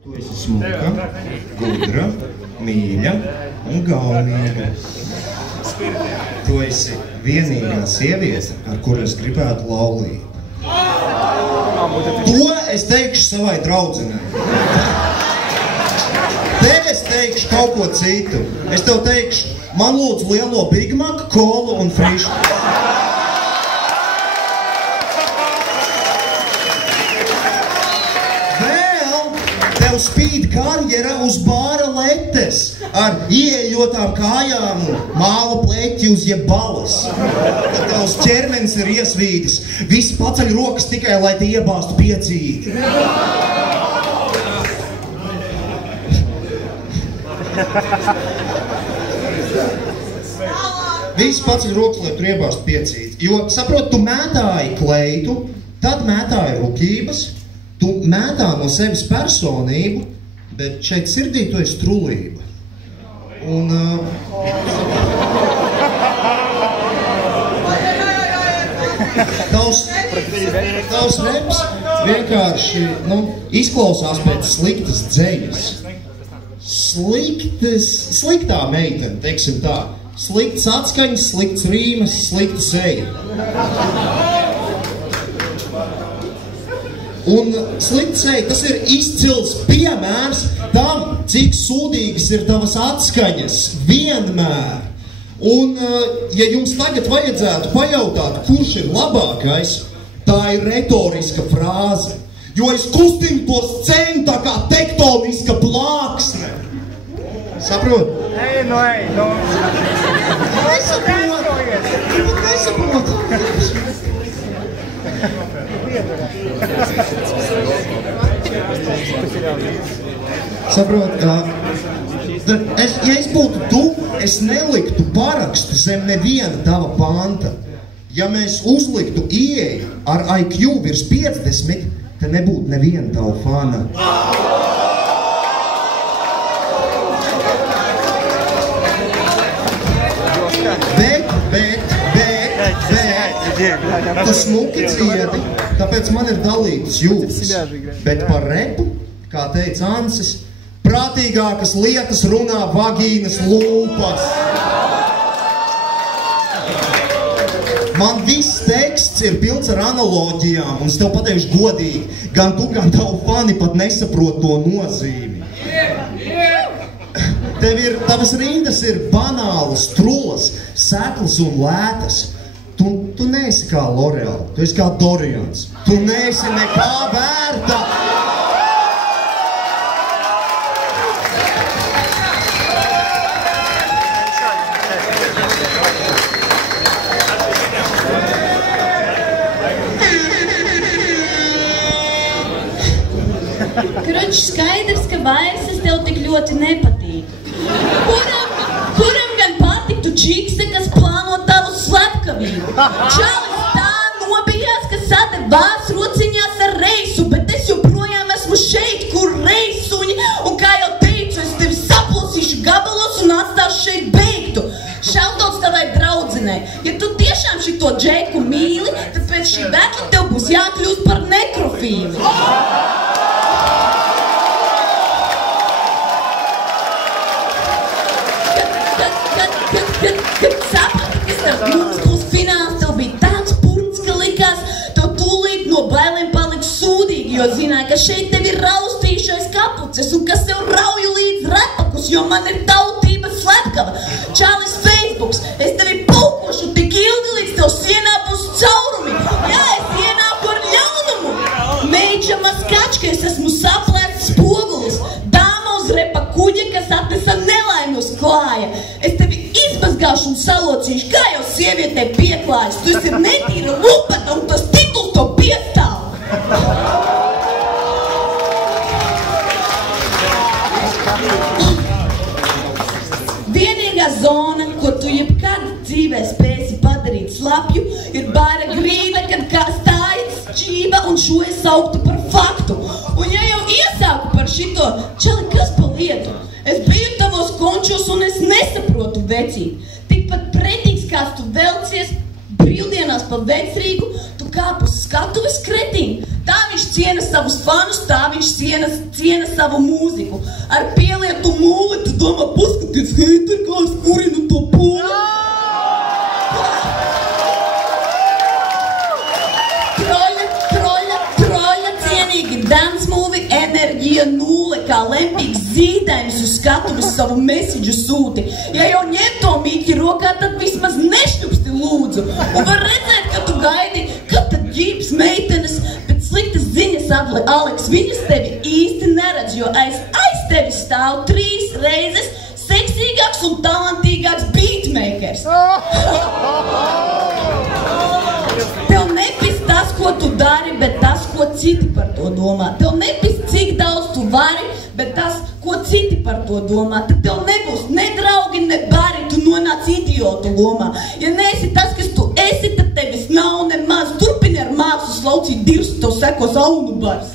Tu esi smuka, gudra, mīļa un gaumīga. Tu esi vienīgā sieviete, ar kuru es gribētu laulību. To es teikšu savai draudzenei. Te es teikšu kaut ko citu. Es tev teikšu, man lūdzu lielo Big Mac, kolu un frišu. Tev spīd karjera uz bāra letes ar ieejotām kājām un māla pleķi uz jebalas. Tad tavs ķermenis ir iesvīdis. Visi paceļ rokas tikai, lai te iebāstu piecīti. Visi paceļ rokas, lai tur iebāstu piecīti. Jo, saprot, tu mētāji kleitu, tad mētāji rupjības, tu mētā no sevis personību, bet šeit sirdī tu esi trulība. Un... Tavs reps vienkārši, izklausās pēc sliktas dzejas. Sliktā meitene, teiksim tā. Sliktas atskaņas, sliktas rīmes, slikta seja. Un slikta seja, tas ir izcils piemērs tam, cik sūdīgas ir tavas atskaņas vienmēr. Un, ja jums tagad vajadzētu pajautāt, kurš ir labākais, tā ir retoriska frāze. Jo es kustinu to scēnu tā kā tektoniska plāksne. Saprot? Ej. Nesaprot. Saprot, ja es būtu tu, es neliktu parakstu zem neviena tava panta. Ja mēs uzliktu ieeju ar IQ virs 50, tad nebūtu neviena tava fana. Tu smuki dziedi, tāpēc man ir dalītas jūtas. Bet par repu, kā teica Ansis, prātīgākas lietas runā vagīnas lūpas. Man viss teksts ir pilns ar analoģijām, un es tev pateikšu godīgi, gan tu, gan tavu fani pat nesaprot to nozīmi. Tavas rindas ir banālas, trulas, seklas un lētas. Tu neesi kā L'Oreal, tu esi kā Dorians. Tu neesi nekā vērta. Kruč, skaidrs, ka vairsas tev tik ļoti nepatīk. Kuram gan patiktu čikse, kas plāno tavu slepkavību? Čalis tā nobijās, ka sadevās rociņās ar reisu, bet es joprojām esmu šeit, kur reisuņi, un kā jau teicu, es tevi sapulsīšu gabalos un atstāšu šeit beigtu. Šautauts tavai draudzenei. Ja tu tiešām šito džeku mīli, tad pēc šī betla tev būs jākļūst par nekrofīlu. Kad saprati, kas tev mums būs fināls, tev bija tāds purns, ka likās, tev tūlīt no bailēm paliks sūdīgi, jo zināja, ka šeit tev ir raustījušais kapuces un kas tev rauju līdz repakus, jo man ir tautības slepkava. Čalis Facebooks, es tevi pulkošu tik ilgi, līdz tev sienā būs caurumi. Jā, es ienāku ar ļaunumu. Meidža maskačka, es esmu saplēts spogulis. Dāma uz repa kuģa, kas atnesa nelaimi uz klāja. Es tevi izmazgāšu un salocīšu, kā jau sievietē pieklājas. Tu esi netīra lupata un tas tituls to piestāv. Vienīgā zona, ko tu jebkad dzīvē spēsi padarīt slapju, ir bāra grīda, kad kā stājas čība un šo es sauktu par faktu. Un ja jau iesāku par šito, čali, kas pa lietu? Es biju tavos končos un es nesaprotu vecīt. Tikpat pretīgs, kāds tu velcies brīvdienās pa Vecrīgu, tu kāp uz skatuves kretīm. Tā viņš ciena savus fanus, tā viņš ciena savu mūziku. Ar pielietu mūli, tu domā, paskaties, heiter, kā es kurinu to pūli. Troļa cienīgi dance movie, enerģija nulle, kā lempīgs zīdainis uz skatuves savu mesiģu sūti. Ja jau ņem to mīķi rokā, tad vismaz nešķupsti lūdzu. Un var redzēt, ka tu gaidi, kad tad ģības meitenes, bet sliktas ziņas, Aleks, viņas tevi īsti neredz, jo aiz tevi stāv 3 reizes seksīgāks un talantīgāks beatmakers. Tev nepis tas, ko tu dari, bet tas, ko citi par to domā. Tev nepis, cik daudz tu vari, bet tas, ko citi par to domā. Tad tev nebūs ne draugi, ne bari, tu nonāc idiotu lomā. Ja neesi tas, kas tu esi, tad tevis nav nemaz. Turpini ar mākslu slaucīt dirstu, tev sekos aunu bars.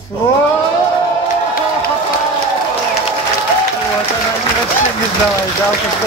Вот она не вообще не знала, да, что